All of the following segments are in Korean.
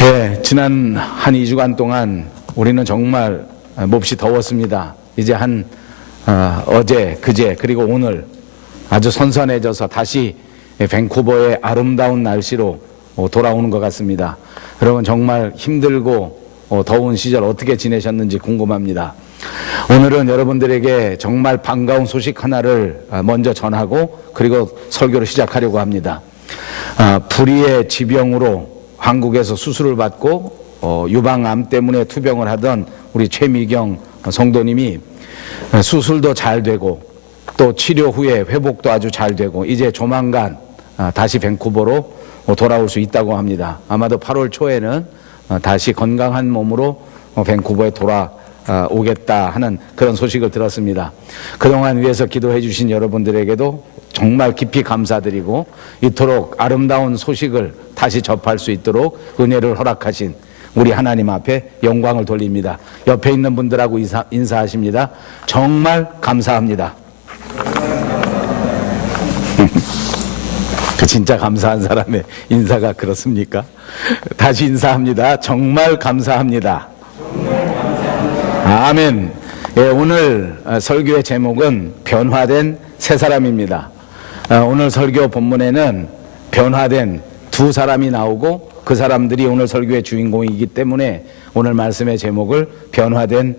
예, 지난 한 2주간 동안 우리는 정말 몹시 더웠습니다. 이제 어제, 그제, 그리고 오늘 아주 선선해져서 다시 밴쿠버의 아름다운 날씨로 돌아오는 것 같습니다. 여러분 정말 힘들고 더운 시절 어떻게 지내셨는지 궁금합니다. 오늘은 여러분들에게 정말 반가운 소식 하나를 먼저 전하고 그리고 설교를 시작하려고 합니다. 불의의 지병으로 한국에서 수술을 받고 유방암 때문에 투병을 하던 우리 최미경 성도님이 수술도 잘 되고 또 치료 후에 회복도 아주 잘 되고 이제 조만간 다시 밴쿠버로 돌아올 수 있다고 합니다. 아마도 8월 초에는 다시 건강한 몸으로 밴쿠버에 돌아오겠다 하는 그런 소식을 들었습니다. 그동안 위해서 기도해 주신 여러분들에게도 정말 깊이 감사드리고 이토록 아름다운 소식을 다시 접할 수 있도록 은혜를 허락하신 우리 하나님 앞에 영광을 돌립니다. 옆에 있는 분들하고 인사하십니다. 정말 감사합니다. 그 진짜 감사한 사람의 인사가 그렇습니까? 다시 인사합니다. 정말 감사합니다. 아멘. 예, 오늘 설교의 제목은 변화된 새 사람입니다. 오늘 설교 본문에는 변화된 두 사람이 나오고 그 사람들이 오늘 설교의 주인공이기 때문에 오늘 말씀의 제목을 변화된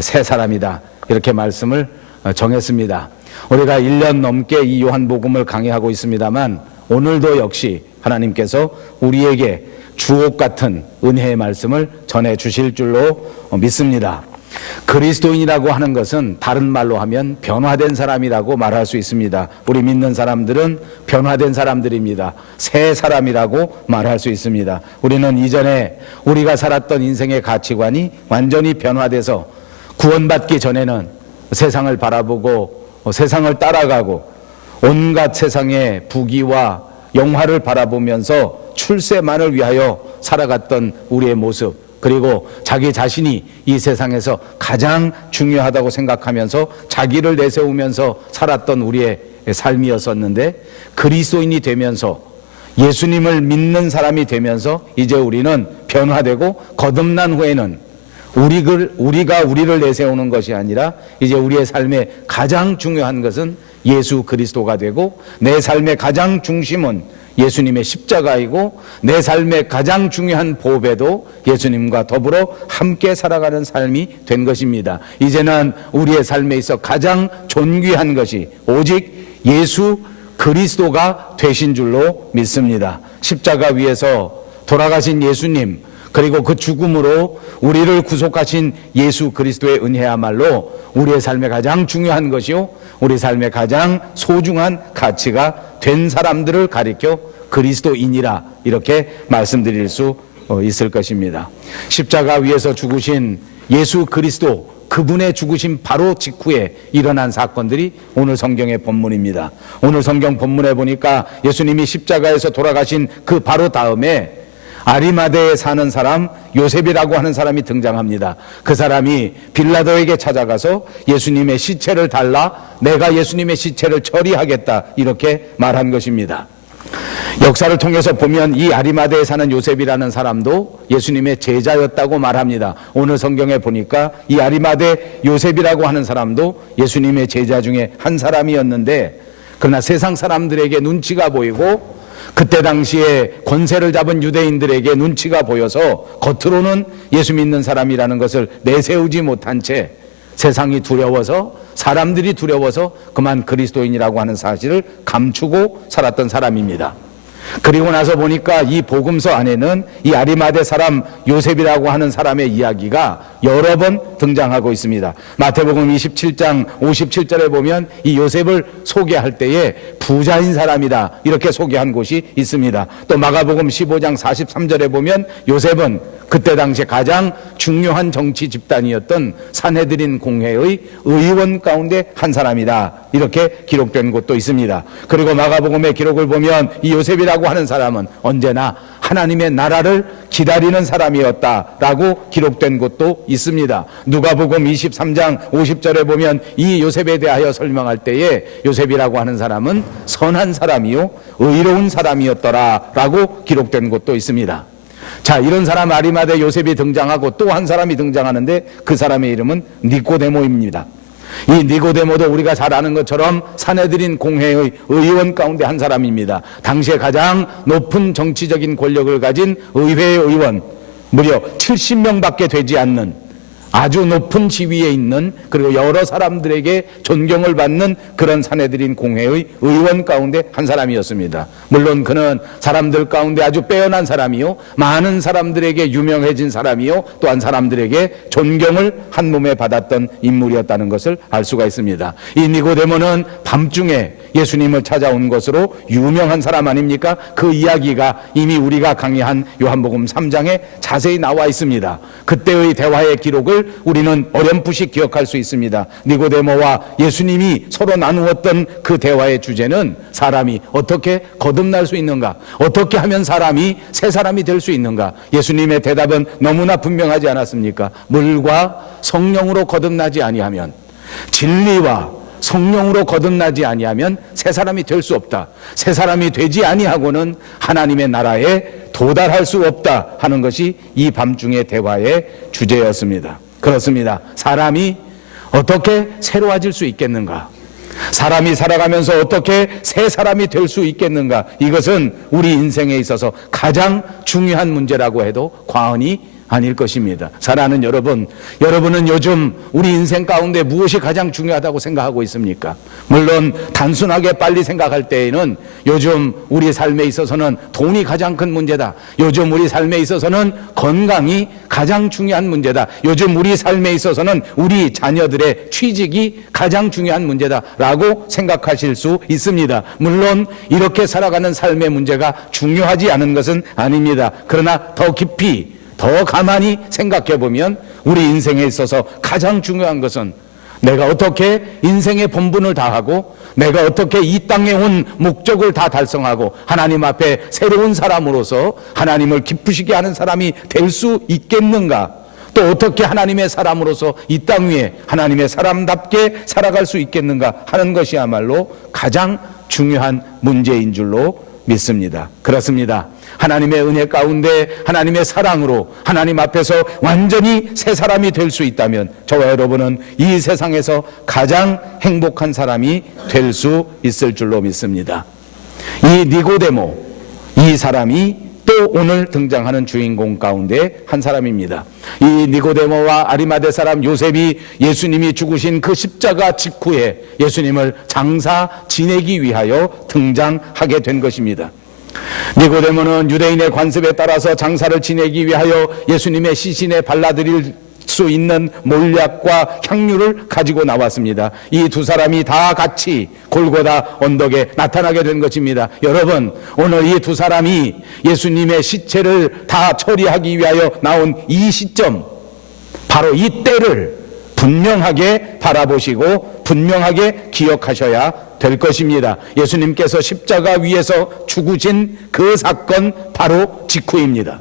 새 사람이다 이렇게 말씀을 정했습니다. 우리가 1년 넘게 이 요한복음을 강의하고 있습니다만 오늘도 역시 하나님께서 우리에게 주옥 같은 은혜의 말씀을 전해 주실 줄로 믿습니다. 그리스도인이라고 하는 것은 다른 말로 하면 변화된 사람이라고 말할 수 있습니다. 우리 믿는 사람들은 변화된 사람들입니다. 새 사람이라고 말할 수 있습니다. 우리는 이전에 우리가 살았던 인생의 가치관이 완전히 변화돼서 구원받기 전에는 세상을 바라보고 세상을 따라가고 온갖 세상의 부귀와 영화를 바라보면서 출세만을 위하여 살아갔던 우리의 모습, 그리고 자기 자신이 이 세상에서 가장 중요하다고 생각하면서 자기를 내세우면서 살았던 우리의 삶이었었는데 그리스도인이 되면서 예수님을 믿는 사람이 되면서 이제 우리는 변화되고 거듭난 후에는 우리가 우리를 내세우는 것이 아니라 이제 우리의 삶의 가장 중요한 것은 예수 그리스도가 되고 내 삶의 가장 중심은 예수님의 십자가이고 내 삶의 가장 중요한 보배도 예수님과 더불어 함께 살아가는 삶이 된 것입니다. 이제는 우리의 삶에 있어 가장 존귀한 것이 오직 예수 그리스도가 되신 줄로 믿습니다. 십자가 위에서 돌아가신 예수님 그리고 그 죽음으로 우리를 구속하신 예수 그리스도의 은혜야말로 우리의 삶의 가장 중요한 것이요 우리 삶의 가장 소중한 가치가 된 사람들을 가리켜 그리스도인이라 이렇게 말씀드릴 수 있을 것입니다. 십자가 위에서 죽으신 예수 그리스도 그분의 죽으심 바로 직후에 일어난 사건들이 오늘 성경의 본문입니다. 오늘 성경 본문에 보니까 예수님이 십자가에서 돌아가신 그 바로 다음에 아리마대에 사는 사람 요셉이라고 하는 사람이 등장합니다. 그 사람이 빌라도에게 찾아가서 예수님의 시체를 달라 내가 예수님의 시체를 처리하겠다 이렇게 말한 것입니다. 역사를 통해서 보면 이 아리마대에 사는 요셉이라는 사람도 예수님의 제자였다고 말합니다. 오늘 성경에 보니까 이 아리마대 요셉이라고 하는 사람도 예수님의 제자 중에 한 사람이었는데 그러나 세상 사람들에게 눈치가 보이고 그때 당시에 권세를 잡은 유대인들에게 눈치가 보여서 겉으로는 예수 믿는 사람이라는 것을 내세우지 못한 채 세상이 두려워서 사람들이 두려워서 그만 그리스도인이라고 하는 사실을 감추고 살았던 사람입니다. 그리고 나서 보니까 이 복음서 안에는 이 아리마대 사람 요셉이라고 하는 사람의 이야기가 여러 번 등장하고 있습니다. 마태복음 27장 57절에 보면 이 요셉을 소개할 때에 부자인 사람이다 이렇게 소개한 곳이 있습니다. 또 마가복음 15장 43절에 보면 요셉은 그때 당시에 가장 중요한 정치 집단이었던 산헤드린 공회의 의원 가운데 한 사람이다 이렇게 기록된 곳도 있습니다. 그리고 마가복음의 기록을 보면 이 요셉이라고 하는 사람은 언제나 하나님의 나라를 기다리는 사람이었다라고 기록된 곳도 있습니다. 누가복음 23장 50절에 보면 이 요셉에 대하여 설명할 때에 요셉이라고 하는 사람은 선한 사람이요 의로운 사람이었더라라고 기록된 곳도 있습니다. 자, 이런 사람 아리마대 요셉이 등장하고 또 한 사람이 등장하는데 그 사람의 이름은 니고데모입니다. 이 니고데모도 우리가 잘 아는 것처럼 산헤드린 공회의 의원 가운데 한 사람입니다. 당시에 가장 높은 정치적인 권력을 가진 의회의 의원, 무려 70명밖에 되지 않는 아주 높은 지위에 있는, 그리고 여러 사람들에게 존경을 받는 그런 산헤드린 공회의 의원 가운데 한 사람이었습니다. 물론 그는 사람들 가운데 아주 빼어난 사람이요, 많은 사람들에게 유명해진 사람이요, 또한 사람들에게 존경을 한 몸에 받았던 인물이었다는 것을 알 수가 있습니다. 이 니고데모는 밤중에 예수님을 찾아온 것으로 유명한 사람 아닙니까? 그 이야기가 이미 우리가 강의한 요한복음 3장에 자세히 나와 있습니다. 그때의 대화의 기록을 우리는 어렴풋이 기억할 수 있습니다. 니고데모와 예수님이 서로 나누었던 그 대화의 주제는 사람이 어떻게 거듭날 수 있는가, 어떻게 하면 사람이 새 사람이 될 수 있는가. 예수님의 대답은 너무나 분명하지 않았습니까? 물과 성령으로 거듭나지 아니하면, 진리와 성령으로 거듭나지 아니하면 새 사람이 될 수 없다. 새 사람이 되지 아니하고는 하나님의 나라에 도달할 수 없다 하는 것이 이 밤중의 대화의 주제였습니다. 그렇습니다. 사람이 어떻게 새로워질 수 있겠는가? 사람이 살아가면서 어떻게 새 사람이 될 수 있겠는가? 이것은 우리 인생에 있어서 가장 중요한 문제라고 해도 과언이 아닐 것입니다. 사랑하는 여러분, 여러분은 요즘 우리 인생 가운데 무엇이 가장 중요하다고 생각하고 있습니까? 물론 단순하게 빨리 생각할 때에는 요즘 우리 삶에 있어서는 돈이 가장 큰 문제다, 요즘 우리 삶에 있어서는 건강이 가장 중요한 문제다, 요즘 우리 삶에 있어서는 우리 자녀들의 취직이 가장 중요한 문제다라고 생각하실 수 있습니다. 물론 이렇게 살아가는 삶의 문제가 중요하지 않은 것은 아닙니다. 그러나 더 깊이, 더 가만히 생각해 보면 우리 인생에 있어서 가장 중요한 것은 내가 어떻게 인생의 본분을 다하고, 내가 어떻게 이 땅에 온 목적을 다 달성하고 하나님 앞에 새로운 사람으로서 하나님을 기쁘시게 하는 사람이 될 수 있겠는가, 또 어떻게 하나님의 사람으로서 이 땅 위에 하나님의 사람답게 살아갈 수 있겠는가 하는 것이야말로 가장 중요한 문제인 줄로 믿습니다. 그렇습니다. 하나님의 은혜 가운데 하나님의 사랑으로 하나님 앞에서 완전히 새 사람이 될 수 있다면 저와 여러분은 이 세상에서 가장 행복한 사람이 될 수 있을 줄로 믿습니다. 이 니고데모, 이 사람이 또 오늘 등장하는 주인공 가운데 한 사람입니다. 이 니고데모와 아리마대 사람 요셉이 예수님이 죽으신 그 십자가 직후에 예수님을 장사 지내기 위하여 등장하게 된 것입니다. 니고데모는 유대인의 관습에 따라서 장사를 지내기 위하여 예수님의 시신에 발라드릴 수 있는 몰약과 향유를 가지고 나왔습니다. 이 두 사람이 다 같이 골고다 언덕에 나타나게 된 것입니다. 여러분, 오늘 이 두 사람이 예수님의 시체를 다 처리하기 위하여 나온 이 시점, 바로 이 때를 분명하게 바라보시고 분명하게 기억하셔야 될 것입니다. 예수님께서 십자가 위에서 죽으신 그 사건 바로 직후입니다.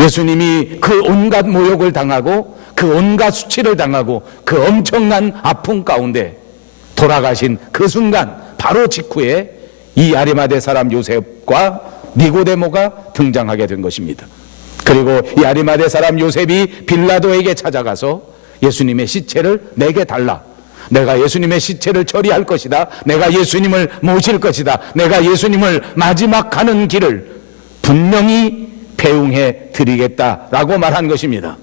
예수님이 그 온갖 모욕을 당하고 그 온갖 수치를 당하고 그 엄청난 아픔 가운데 돌아가신 그 순간 바로 직후에 이 아리마대 사람 요셉과 니고데모가 등장하게 된 것입니다. 그리고 이 아리마대 사람 요셉이 빌라도에게 찾아가서 예수님의 시체를 내게 달라, 내가 예수님의 시체를 처리할 것이다, 내가 예수님을 모실 것이다, 내가 예수님을 마지막 가는 길을 분명히 배웅해 드리겠다라고 말한 것입니다.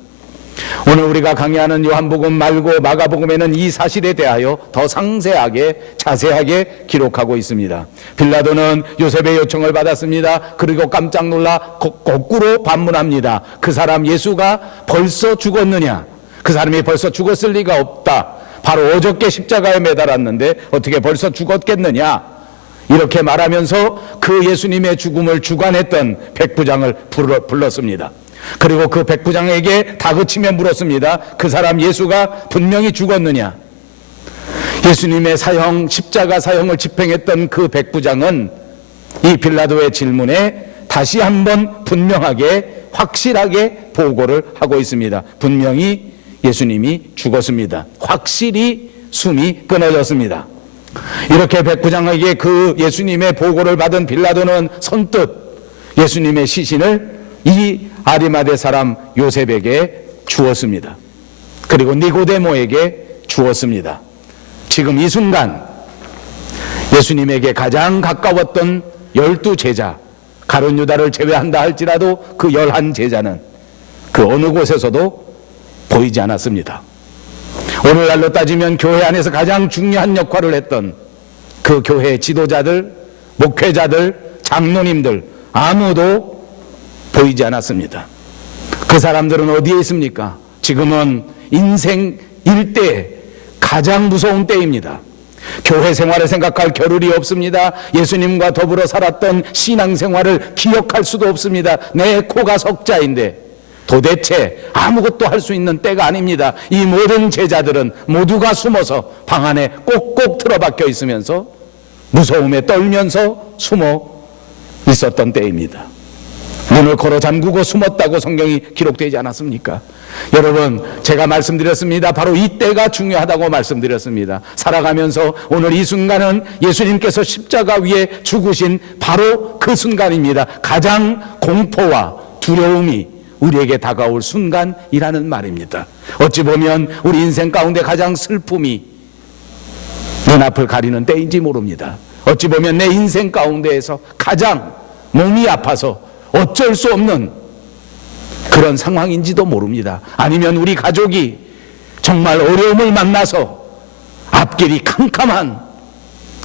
오늘 우리가 강의하는 요한복음 말고 마가복음에는 이 사실에 대하여 더 상세하게 자세하게 기록하고 있습니다. 빌라도는 요셉의 요청을 받았습니다. 그리고 깜짝 놀라 거꾸로 반문합니다. 그 사람 예수가 벌써 죽었느냐? 그 사람이 벌써 죽었을 리가 없다. 바로 어저께 십자가에 매달았는데 어떻게 벌써 죽었겠느냐? 이렇게 말하면서 그 예수님의 죽음을 주관했던 백부장을 불렀습니다. 그리고 그 백부장에게 다그치며 물었습니다. 그 사람 예수가 분명히 죽었느냐? 예수님의 사형, 십자가 사형을 집행했던 그 백부장은 이 빌라도의 질문에 다시 한번 분명하게 확실하게 보고를 하고 있습니다. 분명히 예수님이 죽었습니다. 확실히 숨이 끊어졌습니다. 이렇게 백부장에게 그 예수님의 보고를 받은 빌라도는 선뜻 예수님의 시신을 이 아리마대 사람 요셉에게 주었습니다. 그리고 니고데모에게 주었습니다. 지금 이 순간 예수님에게 가장 가까웠던 12제자, 가룟 유다를 제외한다 할지라도 그 11제자는 그 어느 곳에서도 보이지 않았습니다. 오늘날로 따지면 교회 안에서 가장 중요한 역할을 했던 그 교회 지도자들, 목회자들, 장로님들 아무도 보이지 않았습니다. 그 사람들은 어디에 있습니까? 지금은 인생 일대 가장 무서운 때입니다. 교회 생활을 생각할 겨를이 없습니다. 예수님과 더불어 살았던 신앙생활을 기억할 수도 없습니다. 내 코가 석자인데 도대체 아무것도 할 수 있는 때가 아닙니다. 이 모든 제자들은 모두가 숨어서 방 안에 꼭꼭 틀어박혀 있으면서 무서움에 떨면서 숨어 있었던 때입니다. 문을 걸어 잠그고 숨었다고 성경이 기록되지 않았습니까? 여러분, 제가 말씀드렸습니다. 바로 이때가 중요하다고 말씀드렸습니다. 살아가면서 오늘 이 순간은 예수님께서 십자가 위에 죽으신 바로 그 순간입니다. 가장 공포와 두려움이 우리에게 다가올 순간이라는 말입니다. 어찌 보면 우리 인생 가운데 가장 슬픔이 눈앞을 가리는 때인지 모릅니다. 어찌 보면 내 인생 가운데에서 가장 몸이 아파서 어쩔 수 없는 그런 상황인지도 모릅니다. 아니면 우리 가족이 정말 어려움을 만나서 앞길이 캄캄한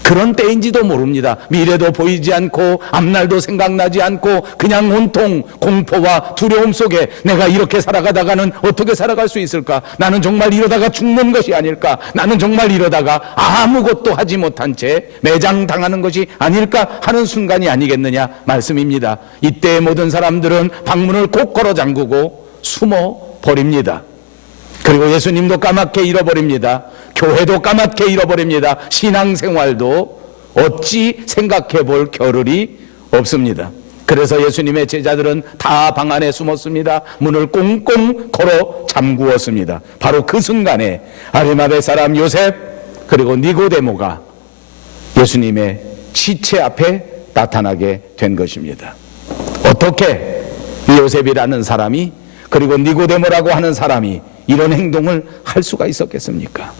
그런 때인지도 모릅니다. 미래도 보이지 않고 앞날도 생각나지 않고 그냥 온통 공포와 두려움 속에 내가 이렇게 살아가다가는 어떻게 살아갈 수 있을까? 나는 정말 이러다가 죽는 것이 아닐까? 나는 정말 이러다가 아무것도 하지 못한 채 매장당하는 것이 아닐까 하는 순간이 아니겠느냐 말씀입니다. 이때 모든 사람들은 방문을 꼭 걸어 잠그고 숨어 버립니다. 그리고 예수님도 까맣게 잃어버립니다. 교회도 까맣게 잃어버립니다. 신앙생활도 어찌 생각해 볼 겨를이 없습니다. 그래서 예수님의 제자들은 다 방 안에 숨었습니다. 문을 꽁꽁 걸어 잠그었습니다. 바로 그 순간에 아리마대 사람 요셉 그리고 니고데모가 예수님의 시체 앞에 나타나게 된 것입니다. 어떻게 이 요셉이라는 사람이 그리고 니고데모라고 하는 사람이 이런 행동을 할 수가 있었겠습니까?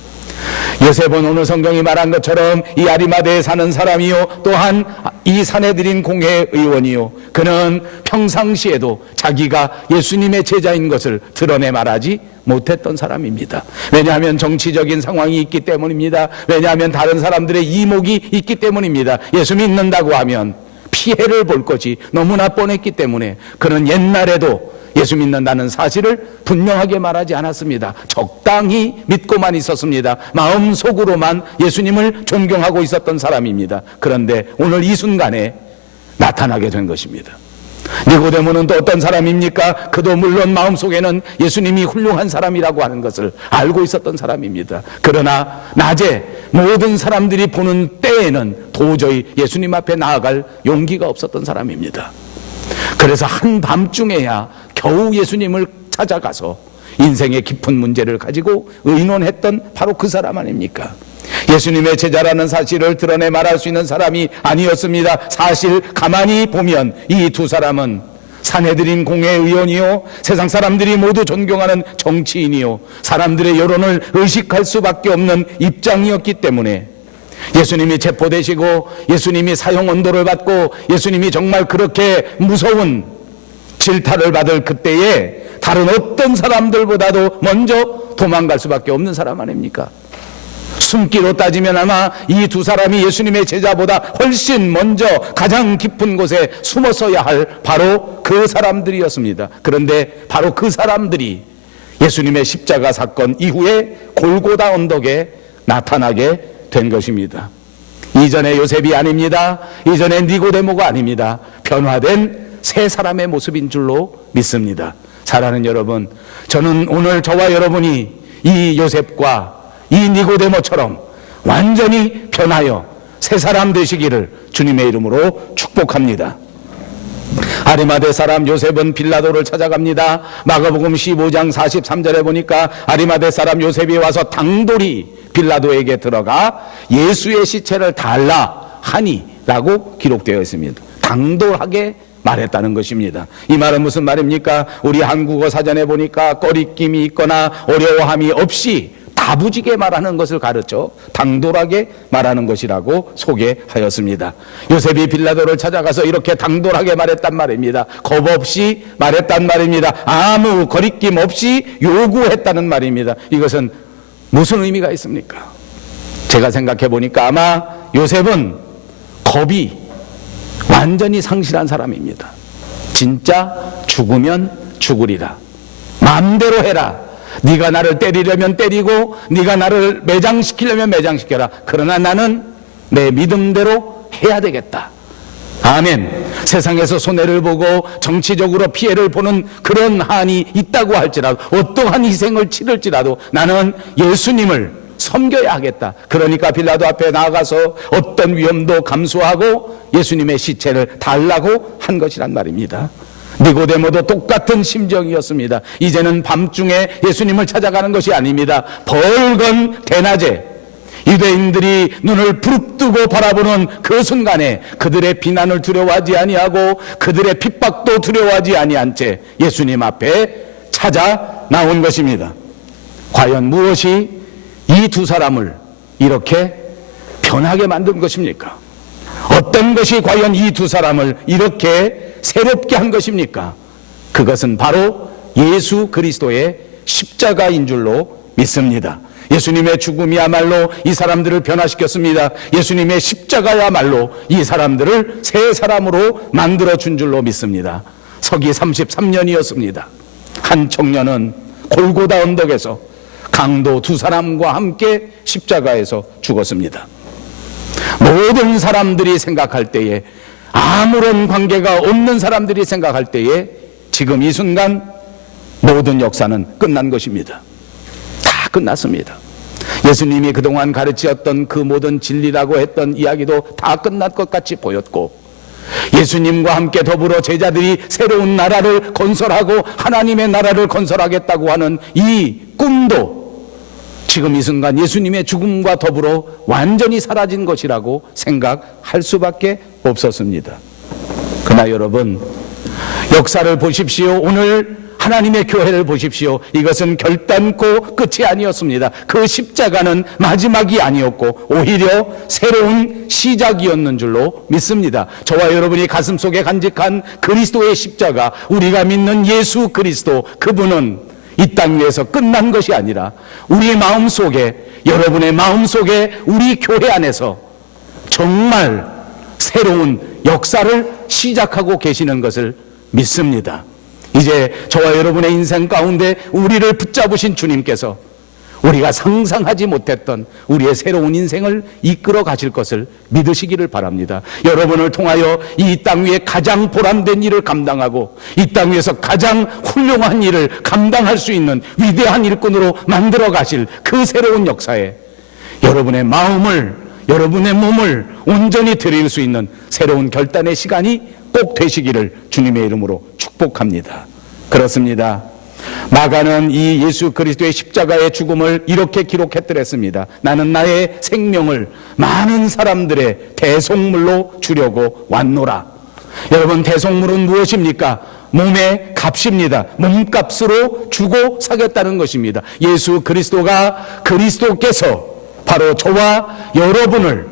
요셉은 오늘 성경이 말한 것처럼 이 아리마대에 사는 사람이요 또한 이 사내들인 공회 의원이요 그는 평상시에도 자기가 예수님의 제자인 것을 드러내 말하지 못했던 사람입니다. 왜냐하면 정치적인 상황이 있기 때문입니다. 왜냐하면 다른 사람들의 이목이 있기 때문입니다. 예수 믿는다고 하면 피해를 볼 것이 너무나 뻔했기 때문에 그는 옛날에도 예수 믿는다는 사실을 분명하게 말하지 않았습니다. 적당히 믿고만 있었습니다. 마음속으로만 예수님을 존경하고 있었던 사람입니다. 그런데 오늘 이 순간에 나타나게 된 것입니다. 니고데모는 또 어떤 사람입니까? 그도 물론 마음속에는 예수님이 훌륭한 사람이라고 하는 것을 알고 있었던 사람입니다. 그러나 낮에 모든 사람들이 보는 때에는 도저히 예수님 앞에 나아갈 용기가 없었던 사람입니다. 그래서 한밤중에야 겨우 예수님을 찾아가서 인생의 깊은 문제를 가지고 의논했던 바로 그 사람 아닙니까? 예수님의 제자라는 사실을 드러내 말할 수 있는 사람이 아니었습니다. 사실 가만히 보면 이 두 사람은 사내들인 공회의원이요 세상 사람들이 모두 존경하는 정치인이요 사람들의 여론을 의식할 수밖에 없는 입장이었기 때문에 예수님이 체포되시고 예수님이 사형 언도를 받고 예수님이 정말 그렇게 무서운 질타를 받을 그때에 다른 어떤 사람들보다도 먼저 도망갈 수밖에 없는 사람 아닙니까? 숨기로 따지면 아마 이 두 사람이 예수님의 제자보다 훨씬 먼저 가장 깊은 곳에 숨었어야 할 바로 그 사람들이었습니다. 그런데 바로 그 사람들이 예수님의 십자가 사건 이후에 골고다 언덕에 나타나게 된 것입니다. 이전의 요셉이 아닙니다. 이전의 니고데모가 아닙니다. 변화된 새 사람의 모습인 줄로 믿습니다. 사랑하는 여러분, 저는 오늘 저와 여러분이 이 요셉과 이 니고데모처럼 완전히 변하여 새 사람 되시기를 주님의 이름으로 축복합니다. 아리마대 사람 요셉은 빌라도를 찾아갑니다. 마가복음 15장 43절에 보니까 아리마대 사람 요셉이 와서 당돌이 빌라도에게 들어가 예수의 시체를 달라 하니 라고 기록되어 있습니다. 당돌하게 말했다는 것입니다. 이 말은 무슨 말입니까? 우리 한국어 사전에 보니까 꺼리낌이 있거나 어려워함이 없이 다부지게 말하는 것을 가르쳐 당돌하게 말하는 것이라고 소개하였습니다. 요셉이 빌라도를 찾아가서 이렇게 당돌하게 말했단 말입니다. 겁 없이 말했단 말입니다. 아무 거리낌 없이 요구했다는 말입니다. 이것은 무슨 의미가 있습니까? 제가 생각해 보니까 아마 요셉은 겁이 완전히 상실한 사람입니다. 진짜 죽으면 죽으리라. 마음대로 해라. 네가 나를 때리려면 때리고 네가 나를 매장시키려면 매장시켜라. 그러나 나는 내 믿음대로 해야 되겠다. 아멘. 세상에서 손해를 보고 정치적으로 피해를 보는 그런 한이 있다고 할지라도, 어떠한 희생을 치를지라도 나는 예수님을 섬겨야 하겠다. 그러니까 빌라도 앞에 나아가서 어떤 위험도 감수하고 예수님의 시체를 달라고 한 것이란 말입니다. 니고데모도 똑같은 심정이었습니다. 이제는 밤중에 예수님을 찾아가는 것이 아닙니다. 벌건 대낮에 유대인들이 눈을 부릅뜨고 바라보는 그 순간에 그들의 비난을 두려워하지 아니하고 그들의 핍박도 두려워하지 아니한 채 예수님 앞에 찾아 나온 것입니다. 과연 무엇이 이 두 사람을 이렇게 변하게 만든 것입니까? 어떤 것이 과연 이 두 사람을 이렇게 새롭게 한 것입니까? 그것은 바로 예수 그리스도의 십자가인 줄로 믿습니다. 예수님의 죽음이야말로 이 사람들을 변화시켰습니다. 예수님의 십자가야말로 이 사람들을 새 사람으로 만들어준 줄로 믿습니다. 서기 33년이었습니다. 한 청년은 골고다 언덕에서 강도 두 사람과 함께 십자가에서 죽었습니다. 모든 사람들이 생각할 때에, 아무런 관계가 없는 사람들이 생각할 때에 지금 이 순간 모든 역사는 끝난 것입니다. 다 끝났습니다. 예수님이 그동안 가르치었던 그 모든 진리라고 했던 이야기도 다 끝난 것 같이 보였고, 예수님과 함께 더불어 제자들이 새로운 나라를 건설하고 하나님의 나라를 건설하겠다고 하는 이 꿈도 지금 이 순간 예수님의 죽음과 더불어 완전히 사라진 것이라고 생각할 수밖에 없었습니다. 그러나 여러분, 역사를 보십시오. 오늘 하나님의 교회를 보십시오. 이것은 결단코 끝이 아니었습니다. 그 십자가는 마지막이 아니었고 오히려 새로운 시작이었는 줄로 믿습니다. 저와 여러분이 가슴속에 간직한 그리스도의 십자가, 우리가 믿는 예수 그리스도, 그분은 이 땅 위에서 끝난 것이 아니라 우리 마음속에, 여러분의 마음속에, 우리 교회 안에서 정말 새로운 역사를 시작하고 계시는 것을 믿습니다. 이제 저와 여러분의 인생 가운데 우리를 붙잡으신 주님께서 우리가 상상하지 못했던 우리의 새로운 인생을 이끌어 가실 것을 믿으시기를 바랍니다. 여러분을 통하여 이 땅 위에 가장 보람된 일을 감당하고 이 땅 위에서 가장 훌륭한 일을 감당할 수 있는 위대한 일꾼으로 만들어 가실 그 새로운 역사에 여러분의 마음을, 여러분의 몸을 온전히 드릴 수 있는 새로운 결단의 시간이 꼭 되시기를 주님의 이름으로 축복합니다. 그렇습니다. 마가는 이 예수 그리스도의 십자가의 죽음을 이렇게 기록했더랬습니다. 나는 나의 생명을 많은 사람들의 대속물로 주려고 왔노라. 여러분, 대속물은 무엇입니까? 몸의 값입니다. 몸값으로 주고 사겠다는 것입니다. 예수 그리스도가, 그리스도께서 바로 저와 여러분을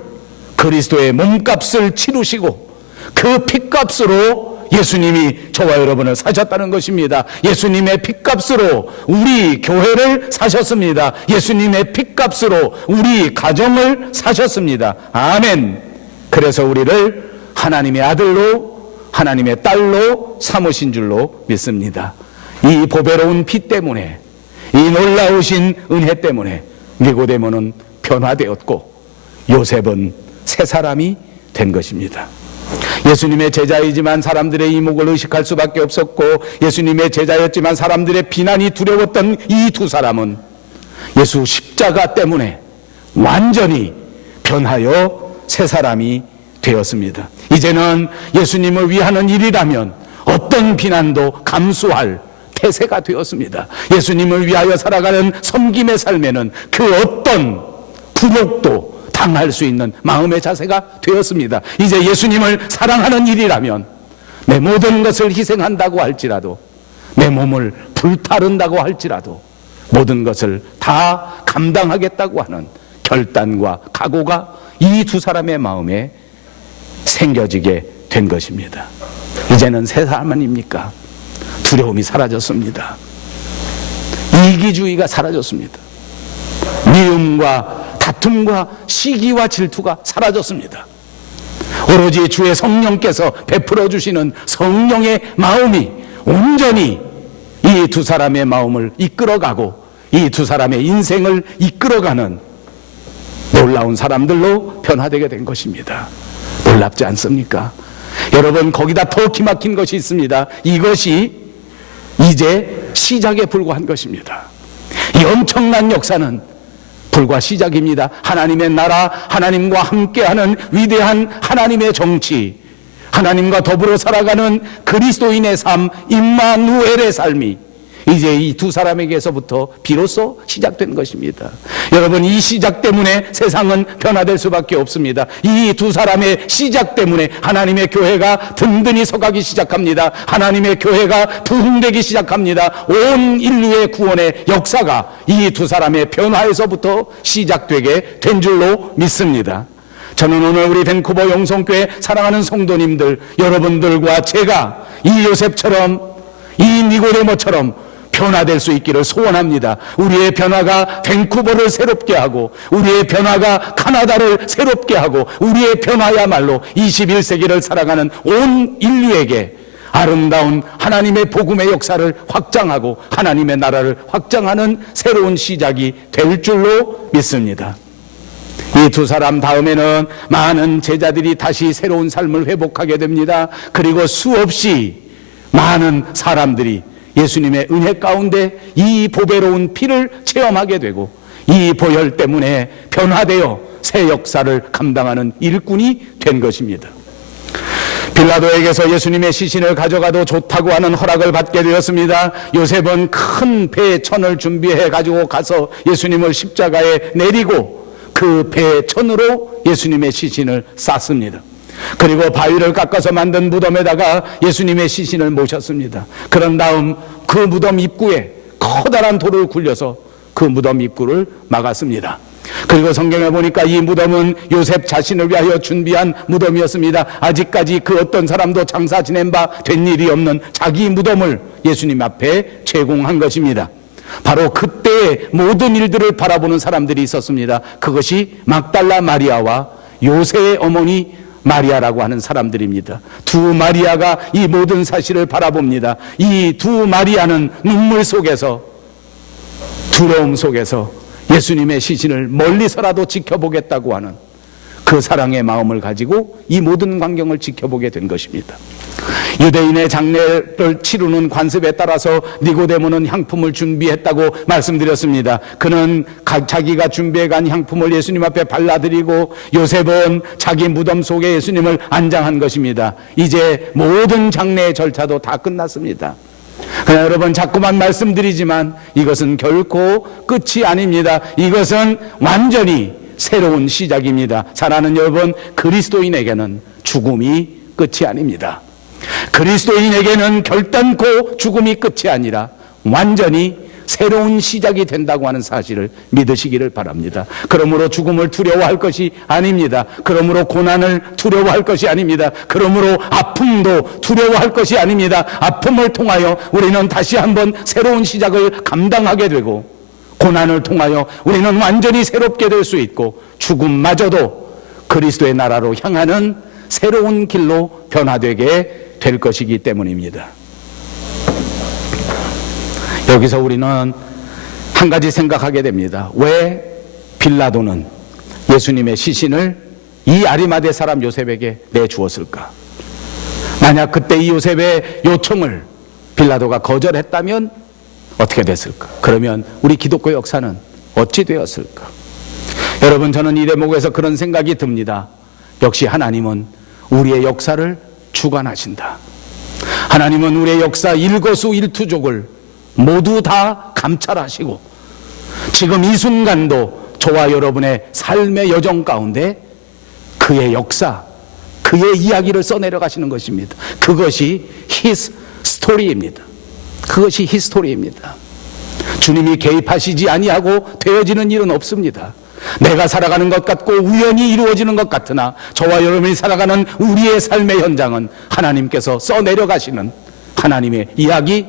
그리스도의 몸값을 치르시고 그 핏값으로 예수님이 저와 여러분을 사셨다는 것입니다. 예수님의 핏값으로 우리 교회를 사셨습니다. 예수님의 핏값으로 우리 가정을 사셨습니다. 아멘. 그래서 우리를 하나님의 아들로, 하나님의 딸로 삼으신 줄로 믿습니다. 이 보배로운 피 때문에, 이 놀라우신 은혜 때문에 니고데모는 변화되었고 요셉은 새 사람이 된 것입니다. 예수님의 제자이지만 사람들의 이목을 의식할 수밖에 없었고, 예수님의 제자였지만 사람들의 비난이 두려웠던 이 두 사람은 예수 십자가 때문에 완전히 변하여 새 사람이 되었습니다. 이제는 예수님을 위하는 일이라면 어떤 비난도 감수할 태세가 되었습니다. 예수님을 위하여 살아가는 섬김의 삶에는 그 어떤 불욕도 당할 수 있는 마음의 자세가 되었습니다. 이제 예수님을 사랑하는 일이라면 내 모든 것을 희생한다고 할지라도, 내 몸을 불타른다고 할지라도 모든 것을 다 감당하겠다고 하는 결단과 각오가 이 두 사람의 마음에 생겨지게 된 것입니다. 이제는 세 사람 아닙니까? 두려움이 사라졌습니다. 이기주의가 사라졌습니다. 미움과 다툼과 시기와 질투가 사라졌습니다. 오로지 주의 성령께서 베풀어 주시는 성령의 마음이 온전히 이 두 사람의 마음을 이끌어가고 이 두 사람의 인생을 이끌어가는 놀라운 사람들로 변화되게 된 것입니다. 놀랍지 않습니까? 여러분, 거기다 더 기막힌 것이 있습니다. 이것이 이제 시작에 불과한 것입니다. 이 엄청난 역사는 불과 시작입니다. 하나님의 나라, 하나님과 함께하는 위대한 하나님의 정치, 하나님과 더불어 살아가는 그리스도인의 삶, 임마누엘의 삶이 이제 이 두 사람에게서부터 비로소 시작된 것입니다. 여러분, 이 시작 때문에 세상은 변화될 수밖에 없습니다. 이 두 사람의 시작 때문에 하나님의 교회가 든든히 서가기 시작합니다. 하나님의 교회가 부흥되기 시작합니다. 온 인류의 구원의 역사가 이 두 사람의 변화에서부터 시작되게 된 줄로 믿습니다. 저는 오늘 우리 밴쿠버 영성교회 사랑하는 성도님들, 여러분들과 제가 이 요셉처럼, 이 니고데모처럼 변화될 수 있기를 소원합니다. 우리의 변화가 밴쿠버를 새롭게 하고, 우리의 변화가 카나다를 새롭게 하고, 우리의 변화야말로 21세기를 살아가는 온 인류에게 아름다운 하나님의 복음의 역사를 확장하고 하나님의 나라를 확장하는 새로운 시작이 될 줄로 믿습니다. 이 두 사람 다음에는 많은 제자들이 다시 새로운 삶을 회복하게 됩니다. 그리고 수없이 많은 사람들이 예수님의 은혜 가운데 이 보배로운 피를 체험하게 되고, 이 보혈 때문에 변화되어 새 역사를 감당하는 일꾼이 된 것입니다. 빌라도에게서 예수님의 시신을 가져가도 좋다고 하는 허락을 받게 되었습니다. 요셉은 큰 배에 천을 준비해 가지고 가서 예수님을 십자가에 내리고 그 배에 천으로 예수님의 시신을 쌌습니다. 그리고 바위를 깎아서 만든 무덤에다가 예수님의 시신을 모셨습니다. 그런 다음 그 무덤 입구에 커다란 돌을 굴려서 그 무덤 입구를 막았습니다. 그리고 성경에 보니까 이 무덤은 요셉 자신을 위하여 준비한 무덤이었습니다. 아직까지 그 어떤 사람도 장사 지낸 바 된 일이 없는 자기 무덤을 예수님 앞에 제공한 것입니다. 바로 그때의 모든 일들을 바라보는 사람들이 있었습니다. 그것이 막달라 마리아와 요새의 어머니 마리아라고 하는 사람들입니다. 두 마리아가 이 모든 사실을 바라봅니다. 이 두 마리아는 눈물 속에서, 두려움 속에서 예수님의 시신을 멀리서라도 지켜보겠다고 하는 그 사랑의 마음을 가지고 이 모든 광경을 지켜보게 된 것입니다. 유대인의 장례를 치르는 관습에 따라서 니고데모는 향품을 준비했다고 말씀드렸습니다. 그는 자기가 준비해간 향품을 예수님 앞에 발라드리고, 요셉은 자기 무덤 속에 예수님을 안장한 것입니다. 이제 모든 장례의 절차도 다 끝났습니다. 그러나 여러분, 자꾸만 말씀드리지만 이것은 결코 끝이 아닙니다. 이것은 완전히 새로운 시작입니다. 사랑하는 여러분, 그리스도인에게는 죽음이 끝이 아닙니다. 그리스도인에게는 결단코 죽음이 끝이 아니라 완전히 새로운 시작이 된다고 하는 사실을 믿으시기를 바랍니다. 그러므로 죽음을 두려워할 것이 아닙니다. 그러므로 고난을 두려워할 것이 아닙니다. 그러므로 아픔도 두려워할 것이 아닙니다. 아픔을 통하여 우리는 다시 한번 새로운 시작을 감당하게 되고, 고난을 통하여 우리는 완전히 새롭게 될 수 있고, 죽음마저도 그리스도의 나라로 향하는 새로운 길로 변화되게 될 것이기 때문입니다. 여기서 우리는 한 가지 생각하게 됩니다. 왜 빌라도는 예수님의 시신을 이 아리마대 사람 요셉에게 내주었을까? 만약 그때 이 요셉의 요청을 빌라도가 거절했다면 어떻게 됐을까? 그러면 우리 기독교 역사는 어찌 되었을까? 여러분, 저는 이 대목에서 그런 생각이 듭니다. 역시 하나님은 우리의 역사를 주관하신다. 하나님은 우리의 역사 일거수일투족을 모두 다 감찰하시고, 지금 이 순간도 저와 여러분의 삶의 여정 가운데 그의 역사, 그의 이야기를 써내려 가시는 것입니다. 그것이 His story입니다. 그것이 His story입니다. 주님이 개입하시지 아니하고 되어지는 일은 없습니다. 내가 살아가는 것 같고 우연히 이루어지는 것 같으나 저와 여러분이 살아가는 우리의 삶의 현장은 하나님께서 써내려 가시는 하나님의 이야기,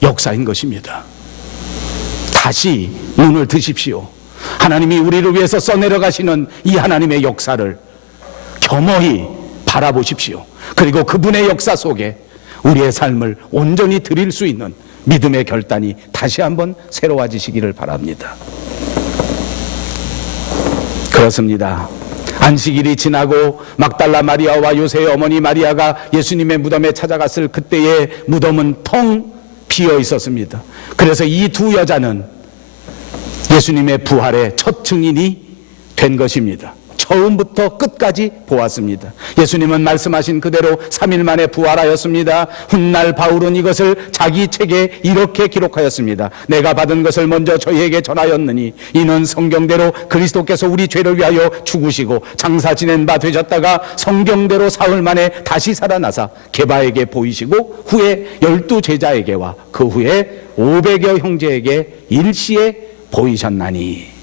역사인 것입니다. 다시 눈을 드십시오. 하나님이 우리를 위해서 써내려 가시는 이 하나님의 역사를 겸허히 바라보십시오. 그리고 그분의 역사 속에 우리의 삶을 온전히 드릴 수 있는 믿음의 결단이 다시 한번 새로워지시기를 바랍니다. 그렇습니다. 안식일이 지나고 막달라 마리아와 요새의 어머니 마리아가 예수님의 무덤에 찾아갔을 그때의 무덤은 텅 비어 있었습니다. 그래서 이 두 여자는 예수님의 부활의 첫 증인이 된 것입니다. 처음부터 끝까지 보았습니다. 예수님은 말씀하신 그대로 3일 만에 부활하였습니다. 훗날 바울은 이것을 자기 책에 이렇게 기록하였습니다. 내가 받은 것을 먼저 저희에게 전하였느니 이는 성경대로 그리스도께서 우리 죄를 위하여 죽으시고 장사 지낸 바 되셨다가 성경대로 사흘 만에 다시 살아나사 게바에게 보이시고 후에 12 제자에게와 그 후에 500여 형제에게 일시에 보이셨나니.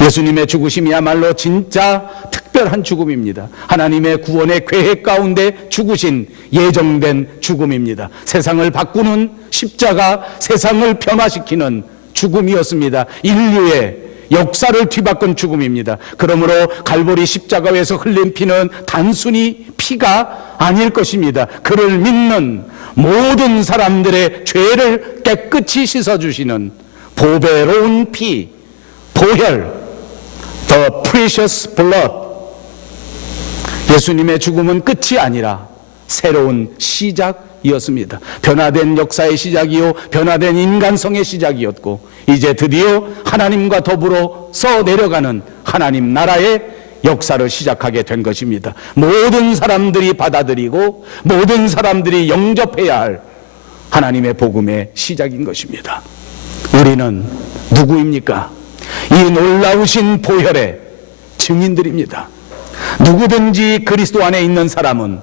예수님의 죽으심이야말로 진짜 특별한 죽음입니다. 하나님의 구원의 계획 가운데 죽으신 예정된 죽음입니다. 세상을 바꾸는 십자가, 세상을 변화시키는 죽음이었습니다. 인류의 역사를 뒤바꾼 죽음입니다. 그러므로 갈보리 십자가에서 흘린 피는 단순히 피가 아닐 것입니다. 그를 믿는 모든 사람들의 죄를 깨끗이 씻어주시는 보배로운 피, 보혈, The precious blood. 예수님의 죽음은 끝이 아니라 새로운 시작이었습니다. 변화된 역사의 시작이요, 변화된 인간성의 시작이었고, 이제 드디어 하나님과 더불어 내려가는 하나님 나라의 역사를 시작하게 된 것입니다. 모든 사람들이 받아들이고 모든 사람들이 영접해야 할 하나님의 복음의 시작인 것입니다. 우리는 누구입니까? 이 놀라우신 보혈의 증인들입니다. 누구든지 그리스도 안에 있는 사람은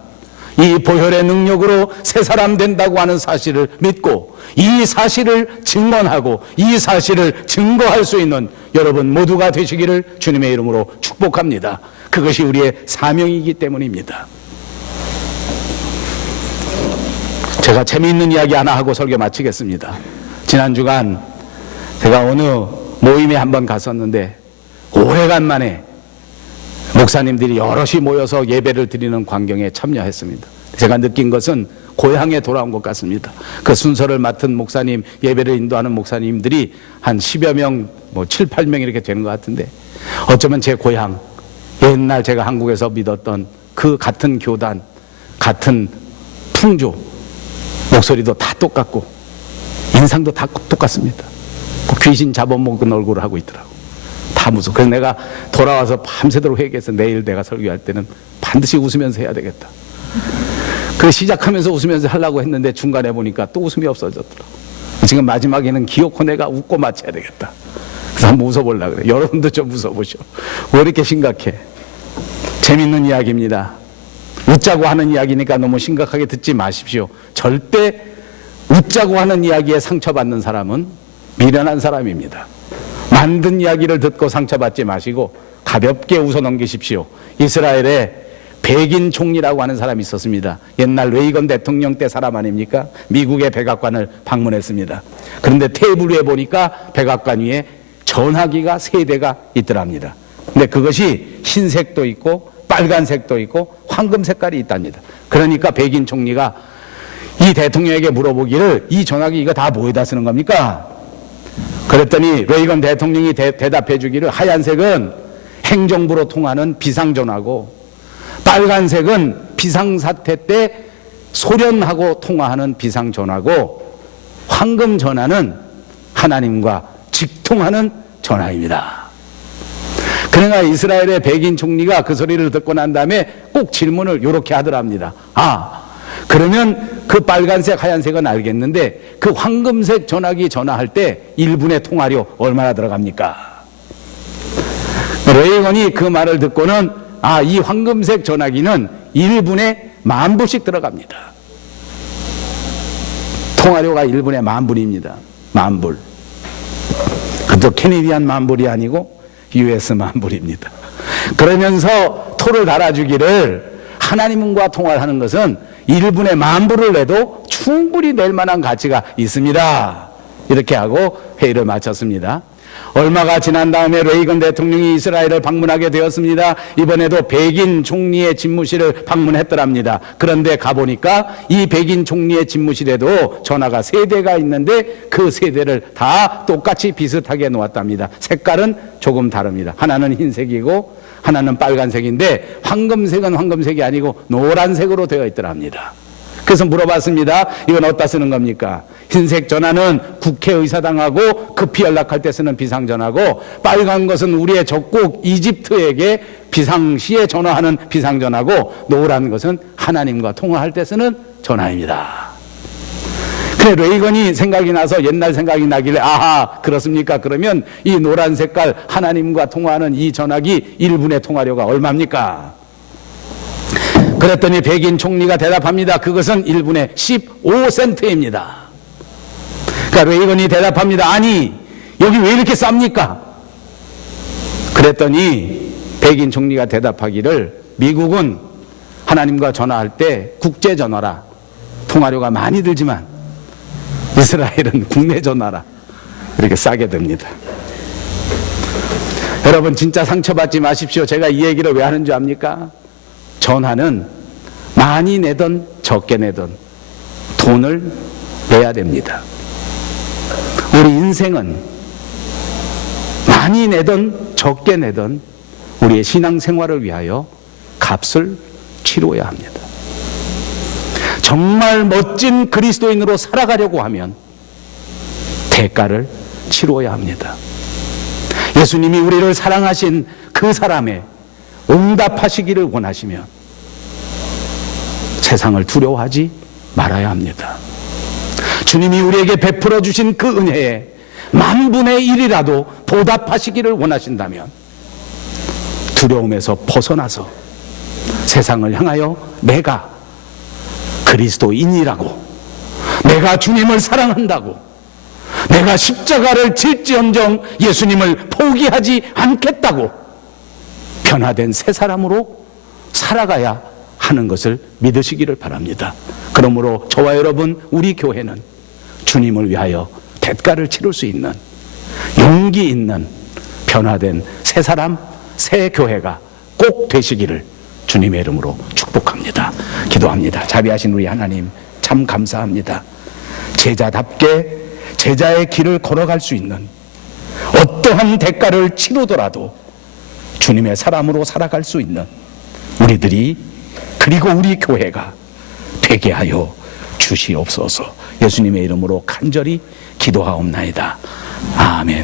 이 보혈의 능력으로 새 사람 된다고 하는 사실을 믿고 이 사실을 증언하고 이 사실을 증거할 수 있는 여러분 모두가 되시기를 주님의 이름으로 축복합니다. 그것이 우리의 사명이기 때문입니다. 제가 재미있는 이야기 하나 하고 설교 마치겠습니다. 지난 주간 제가 어느 모임에 한번 갔었는데 오래간만에 목사님들이 여럿이 모여서 예배를 드리는 광경에 참여했습니다. 제가 느낀 것은 고향에 돌아온 것 같습니다. 그 순서를 맡은 목사님, 예배를 인도하는 목사님들이 한 10여 명, 7, 8명 이렇게 되는 것 같은데 어쩌면 제 고향, 옛날 제가 한국에서 믿었던 그 같은 교단, 같은 풍조, 목소리도 다 똑같고 인상도 다 똑같습니다. 귀신 잡아먹은 얼굴을 하고 있더라고. 다 무서워. 그래서 내가 돌아와서 밤새도록 회개해서 내일 내가 설교할 때는 반드시 웃으면서 해야 되겠다. 그 시작하면서 웃으면서 하려고 했는데 중간에 보니까 또 웃음이 없어졌더라고. 지금 마지막에는 기어코 내가 웃고 마쳐야 되겠다. 그래서 한번 웃어보려고 그래. 여러분도 좀 웃어보시오. 왜 이렇게 심각해? 재밌는 이야기입니다. 웃자고 하는 이야기니까 너무 심각하게 듣지 마십시오. 절대 웃자고 하는 이야기에 상처받는 사람은 미련한 사람입니다. 만든 이야기를 듣고 상처받지 마시고 가볍게 웃어 넘기십시오. 이스라엘에 백인 총리라고 하는 사람이 있었습니다. 옛날 레이건 대통령 때 사람 아닙니까? 미국의 백악관을 방문했습니다. 그런데 테이블 위에 보니까 백악관 위에 전화기가 3대가 있더랍니다. 근데 그것이 흰색도 있고 빨간색도 있고 황금 색깔이 있답니다. 그러니까 백인 총리가 이 대통령에게 물어보기를 이 전화기 이거 다 뭐에다 쓰는 겁니까? 그랬더니 레이건 대통령이 대답해 주기를 하얀색은 행정부로 통하는 비상전화고 빨간색은 비상사태 때 소련하고 통화하는 비상전화고 황금 전화는 하나님과 직통하는 전화입니다. 그러나 이스라엘의 백인 총리가 그 소리를 듣고 난 다음에 꼭 질문을 이렇게 하더랍니다. 그러면 그 빨간색 하얀색은 알겠는데 그 황금색 전화기 전화할 때 1분의 통화료 얼마나 들어갑니까? 레이건이 그 말을 듣고는 이 황금색 전화기는 1분에 10,000불씩 들어갑니다. 통화료가 1분에 10,000불입니다. 10,000불. 그것도 캐네디안 10,000불이 아니고 US 10,000불입니다. 그러면서 토를 달아주기를 하나님과 통화를 하는 것은 1분에 10,000불을 내도 충분히 낼 만한 가치가 있습니다. 이렇게 하고 회의를 마쳤습니다. 얼마가 지난 다음에 레이건 대통령이 이스라엘을 방문하게 되었습니다. 이번에도 백인 총리의 집무실을 방문했더랍니다. 그런데 가보니까 이 백인 총리의 집무실에도 전화가 3대가 있는데 그 3대를 다 똑같이 비슷하게 놓았답니다. 색깔은 조금 다릅니다. 하나는 흰색이고 하나는 빨간색인데 황금색은 황금색이 아니고 노란색으로 되어 있더랍니다. 그래서 물어봤습니다. 이건 어디다 쓰는 겁니까? 흰색 전화는 국회의사당하고 급히 연락할 때 쓰는 비상전화고, 빨간 것은 우리의 적국 이집트에게 비상시에 전화하는 비상전화고, 노란 것은 하나님과 통화할 때 쓰는 전화입니다. 그래, 레이건이 생각이 나서 옛날 생각이 나길래, 아하, 그렇습니까? 그러면 이 노란 색깔 하나님과 통화하는 이 전화기 1분의 통화료가 얼마입니까? 그랬더니 백인 총리가 대답합니다. 그것은 1분에 15센트입니다. 그러니까 레이건이 대답합니다. 아니, 여기 왜 이렇게 쌉니까? 그랬더니 백인 총리가 대답하기를, 미국은 하나님과 전화할 때 국제전화라 통화료가 많이 들지만 이스라엘은 국내 전화라 이렇게 싸게 됩니다. 여러분, 진짜 상처받지 마십시오. 제가 이 얘기를 왜 하는 줄 압니까? 전화는 많이 내던 적게 내던 돈을 내야 됩니다. 우리 인생은 많이 내던 적게 내던 우리의 신앙생활을 위하여 값을 치러야 합니다. 정말 멋진 그리스도인으로 살아가려고 하면 대가를 치러야 합니다. 예수님이 우리를 사랑하신 그 사람의 응답하시기를 원하시면 세상을 두려워하지 말아야 합니다. 주님이 우리에게 베풀어 주신 그 은혜에 10,000분의 1이라도 보답하시기를 원하신다면 두려움에서 벗어나서 세상을 향하여 내가 그리스도인이라고, 내가 주님을 사랑한다고, 내가 십자가를 질지언정 예수님을 포기하지 않겠다고 변화된 새 사람으로 살아가야 하는 것을 믿으시기를 바랍니다. 그러므로 저와 여러분, 우리 교회는 주님을 위하여 대가를 치를 수 있는 용기 있는 변화된 새 사람, 새 교회가 꼭 되시기를 주님의 이름으로 축복합니다. 기도합니다. 자비하신 우리 하나님, 참 감사합니다. 제자답게 제자의 길을 걸어갈 수 있는, 어떠한 대가를 치르더라도 주님의 사람으로 살아갈 수 있는 우리들이, 그리고 우리 교회가 되게 하여 주시옵소서. 예수님의 이름으로 간절히 기도하옵나이다. 아멘.